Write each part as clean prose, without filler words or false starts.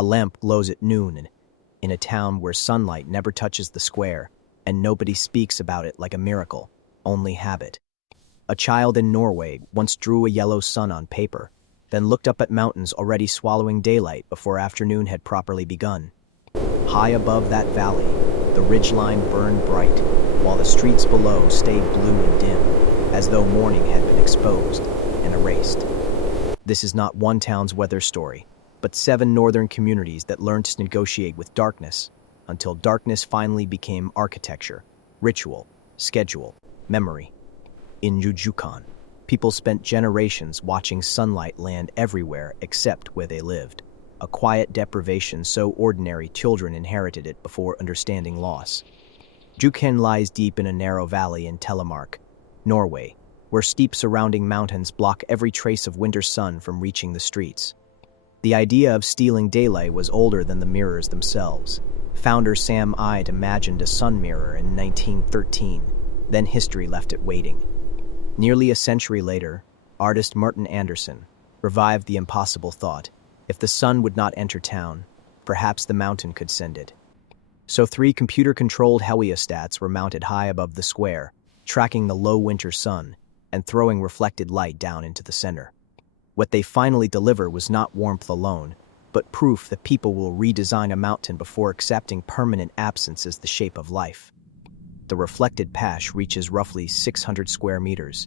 A lamp glows at noon in a town where sunlight never touches the square, and nobody speaks about it like a miracle, only habit. A child in Norway once drew a yellow sun on paper, then looked up at mountains already swallowing daylight before afternoon had properly begun. High above that valley, the ridgeline burned bright, while the streets below stayed blue and dim, as though morning had been exposed and erased. This is not one town's weather story, but 7 northern communities that learned to negotiate with darkness, until darkness finally became architecture, ritual, schedule, memory. In Rjukan, people spent generations watching sunlight land everywhere except where they lived, a quiet deprivation so ordinary children inherited it before understanding loss. Rjukan lies deep in a narrow valley in Telemark, Norway, where steep surrounding mountains block every trace of winter sun from reaching the streets. The idea of stealing daylight was older than the mirrors themselves. Founder Sam Ide imagined a sun mirror in 1913, then history left it waiting. Nearly a century later, artist Martin Anderson revived the impossible thought: if the sun would not enter town, perhaps the mountain could send it. So 3 computer-controlled heliostats were mounted high above the square, tracking the low winter sun and throwing reflected light down into the center. What they finally deliver was not warmth alone, but proof that people will redesign a mountain before accepting permanent absence as the shape of life. The reflected patch reaches roughly 600 square meters,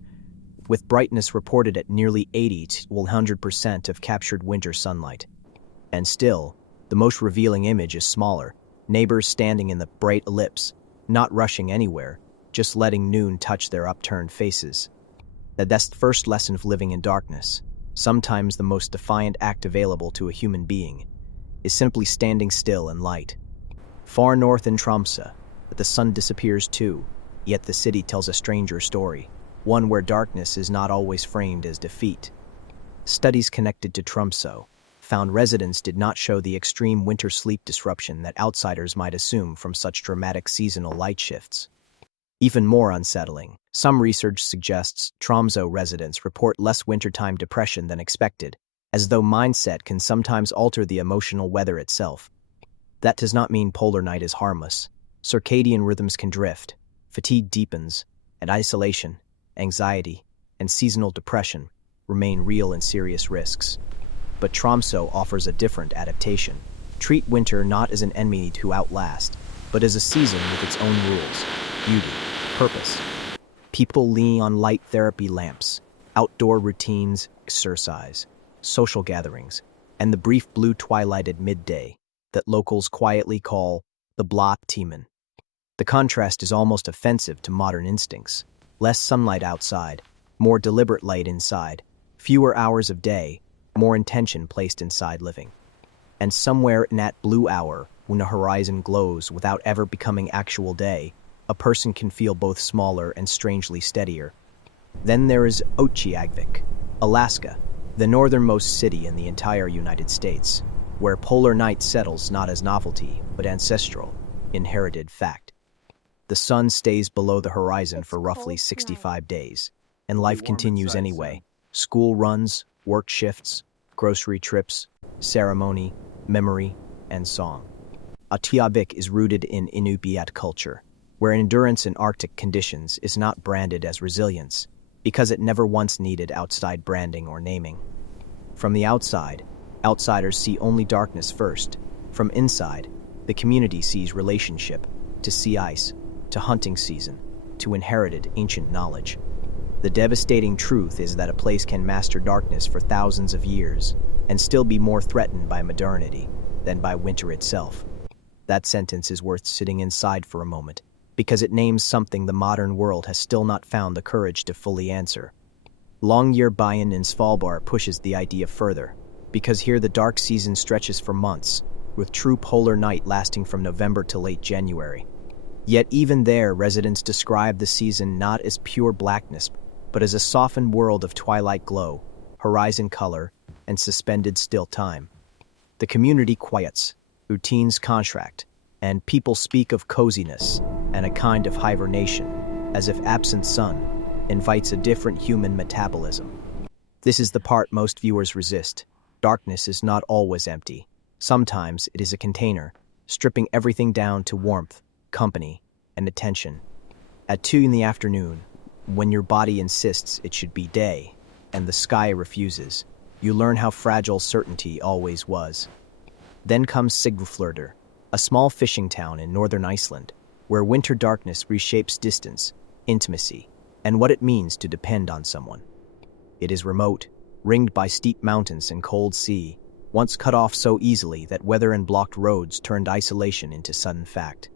with brightness reported at nearly 80 to 100% of captured winter sunlight. And still, the most revealing image is smaller, neighbors standing in the bright ellipse, not rushing anywhere, just letting noon touch their upturned faces. That's the first lesson of living in darkness. Sometimes the most defiant act available to a human being is simply standing still in light. Far north in Tromsø, the sun disappears too, yet the city tells a stranger story, one where darkness is not always framed as defeat. Studies connected to Tromsø found residents did not show the extreme winter sleep disruption that outsiders might assume from such dramatic seasonal light shifts. Even more unsettling, some research suggests Tromsø residents report less wintertime depression than expected, as though mindset can sometimes alter the emotional weather itself. That does not mean polar night is harmless. Circadian rhythms can drift, fatigue deepens, and isolation, anxiety, and seasonal depression remain real and serious risks. But Tromsø offers a different adaptation. Treat winter not as an enemy to outlast, but as a season with its own rules, beauty, purpose. People lean on light therapy lamps, outdoor routines, exercise, social gatherings, and the brief blue twilight at midday that locals quietly call the blå timen. The contrast is almost offensive to modern instincts. Less sunlight outside, more deliberate light inside, fewer hours of day, more intention placed inside living. And somewhere in that blue hour, when the horizon glows without ever becoming actual day, a person can feel both smaller and strangely steadier. Then there is Utqiagvik, Alaska, the northernmost city in the entire United States, where polar night settles not as novelty, but ancestral, inherited fact. The sun stays below the horizon for roughly 65 days, and life continues anyway. School runs, work shifts, grocery trips, ceremony, memory, and song. Utqiagvik is rooted in Inupiat culture, where endurance in Arctic conditions is not branded as resilience, because it never once needed outside branding or naming. From the outside, outsiders see only darkness first. From inside, the community sees relationship, to sea ice, to hunting season, to inherited ancient knowledge. The devastating truth is that a place can master darkness for thousands of years and still be more threatened by modernity than by winter itself. That sentence is worth sitting inside for a moment, because it names something the modern world has still not found the courage to fully answer. Longyearbyen in Svalbard pushes the idea further, because here the dark season stretches for months, with true polar night lasting from November to late January. Yet even there, residents describe the season not as pure blackness, but as a softened world of twilight glow, horizon color, and suspended still time. The community quiets, routines contract, and people speak of coziness and a kind of hibernation, as if absent sun invites a different human metabolism. This is the part most viewers resist. Darkness is not always empty. Sometimes it is a container, stripping everything down to warmth, company, and attention. At 2 in the afternoon, when your body insists it should be day, and the sky refuses, you learn how fragile certainty always was. Then comes Siglufjörður, a small fishing town in northern Iceland, where winter darkness reshapes distance, intimacy, and what it means to depend on someone. It is remote, ringed by steep mountains and cold sea, once cut off so easily that weather and blocked roads turned isolation into sudden fact.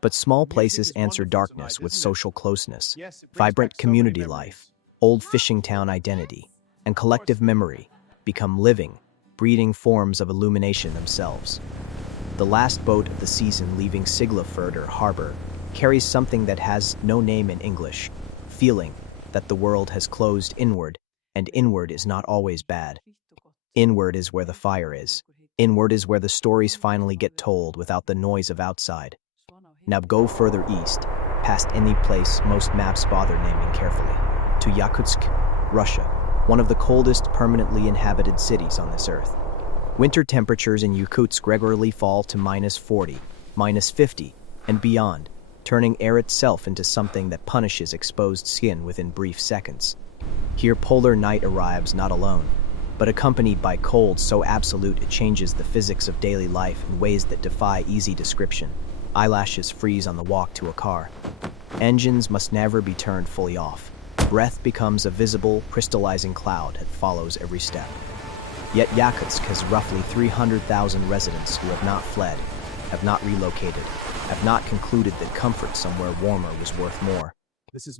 But small places answer darkness with social closeness, vibrant community life, old fishing town identity, and collective memory become living, breathing forms of illumination themselves. The last boat of the season leaving Siglufjörður harbor carries something that has no name in English, feeling that the world has closed inward, and inward is not always bad. Inward is where the fire is. Inward is where the stories finally get told without the noise of outside. Now go further east, past any place most maps bother naming carefully, to Yakutsk, Russia, one of the coldest permanently inhabited cities on this earth. Winter temperatures in Yakutsk regularly fall to -40, -50, and beyond, turning air itself into something that punishes exposed skin within brief seconds. Here polar night arrives not alone, but accompanied by cold so absolute it changes the physics of daily life in ways that defy easy description. Eyelashes freeze on the walk to a car. Engines must never be turned fully off. Breath becomes a visible, crystallizing cloud that follows every step. Yet Yakutsk has roughly 300,000 residents who have not fled, have not relocated, have not concluded that comfort somewhere warmer was worth more.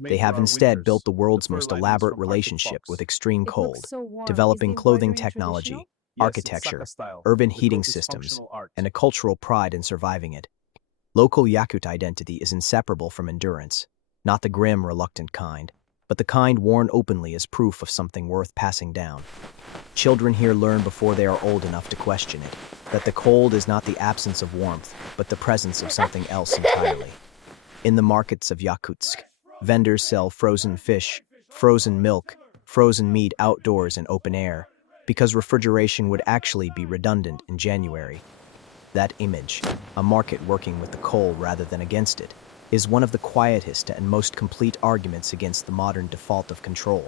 They have instead built the world's most elaborate relationship with extreme cold, developing clothing technology, architecture, urban heating systems, and a cultural pride in surviving it. Local Yakut identity is inseparable from endurance, not the grim, reluctant kind, but the kind worn openly as proof of something worth passing down. Children here learn before they are old enough to question it, that the cold is not the absence of warmth, but the presence of something else entirely. In the markets of Yakutsk, vendors sell frozen fish, frozen milk, frozen meat outdoors in open air, because refrigeration would actually be redundant in January. That image, a market working with the cold rather than against it, is one of the quietest and most complete arguments against the modern default of control.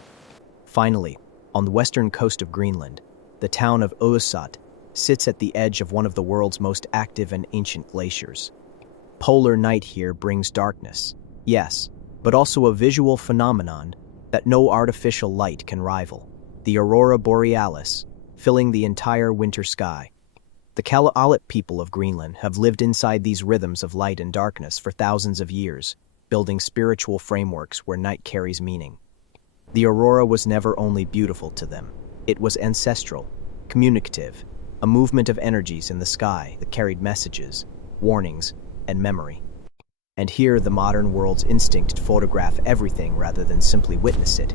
Finally, on the western coast of Greenland, the town of Ilulissat sits at the edge of one of the world's most active and ancient glaciers. Polar night here brings darkness, yes, but also a visual phenomenon that no artificial light can rival, the aurora borealis, filling the entire winter sky. The Kalaallit people of Greenland have lived inside these rhythms of light and darkness for thousands of years, building spiritual frameworks where night carries meaning. The aurora was never only beautiful to them, it was ancestral, communicative, a movement of energies in the sky that carried messages, warnings, and memory. And here the modern world's instinct to photograph everything rather than simply witness it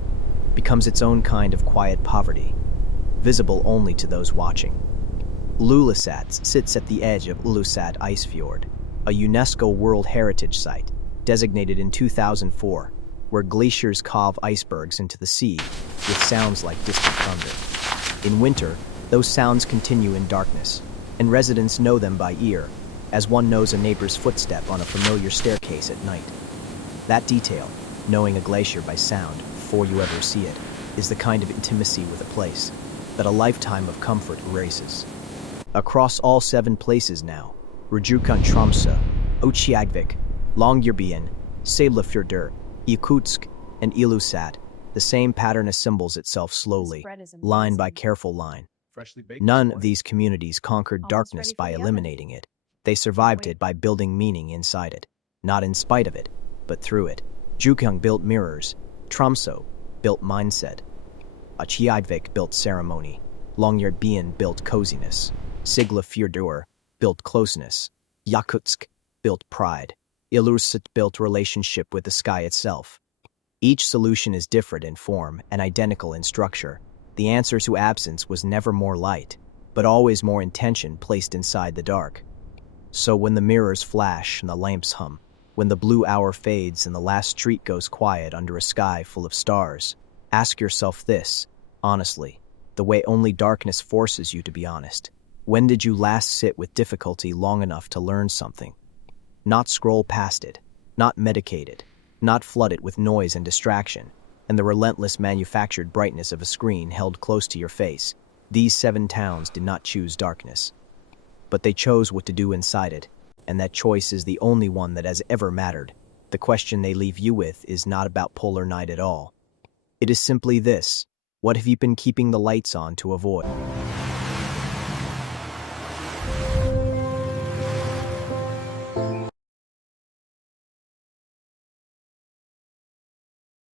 becomes its own kind of quiet poverty, visible only to those watching. Ilulissat sits at the edge of Ilulissat Ice Fjord, a UNESCO World Heritage Site, designated in 2004, where glaciers carve icebergs into the sea with sounds like distant thunder. In winter, those sounds continue in darkness, and residents know them by ear, as one knows a neighbor's footstep on a familiar staircase at night. That detail, knowing a glacier by sound before you ever see it, is the kind of intimacy with a place that a lifetime of comfort erases. Across all 7 places now, Rjukan, Tromsø, Utqiagvik, Longyearbyen, Siglufjörður, Yakutsk, and Ilulissat, the same pattern assembles itself slowly, line by careful line. None of these communities conquered darkness by eliminating it. They survived it by building meaning inside it, not in spite of it, but through it. Rjukan built mirrors, Tromsø built mindset, Utqiagvik built ceremony, Longyearbyen built coziness, Siglufjörður built closeness, Yakutsk built pride, Ilulissat built relationship with the sky itself. Each solution is different in form and identical in structure. The answer to absence was never more light, but always more intention placed inside the dark. So when the mirrors flash and the lamps hum, when the blue hour fades and the last street goes quiet under a sky full of stars, ask yourself this, honestly, the way only darkness forces you to be honest. When did you last sit with difficulty long enough to learn something? Not scroll past it, not medicate it, not flood it with noise and distraction, and the relentless manufactured brightness of a screen held close to your face. These 7 towns did not choose darkness, but they chose what to do inside it, and that choice is the only one that has ever mattered. The question they leave you with is not about polar night at all. It is simply this: what have you been keeping the lights on to avoid?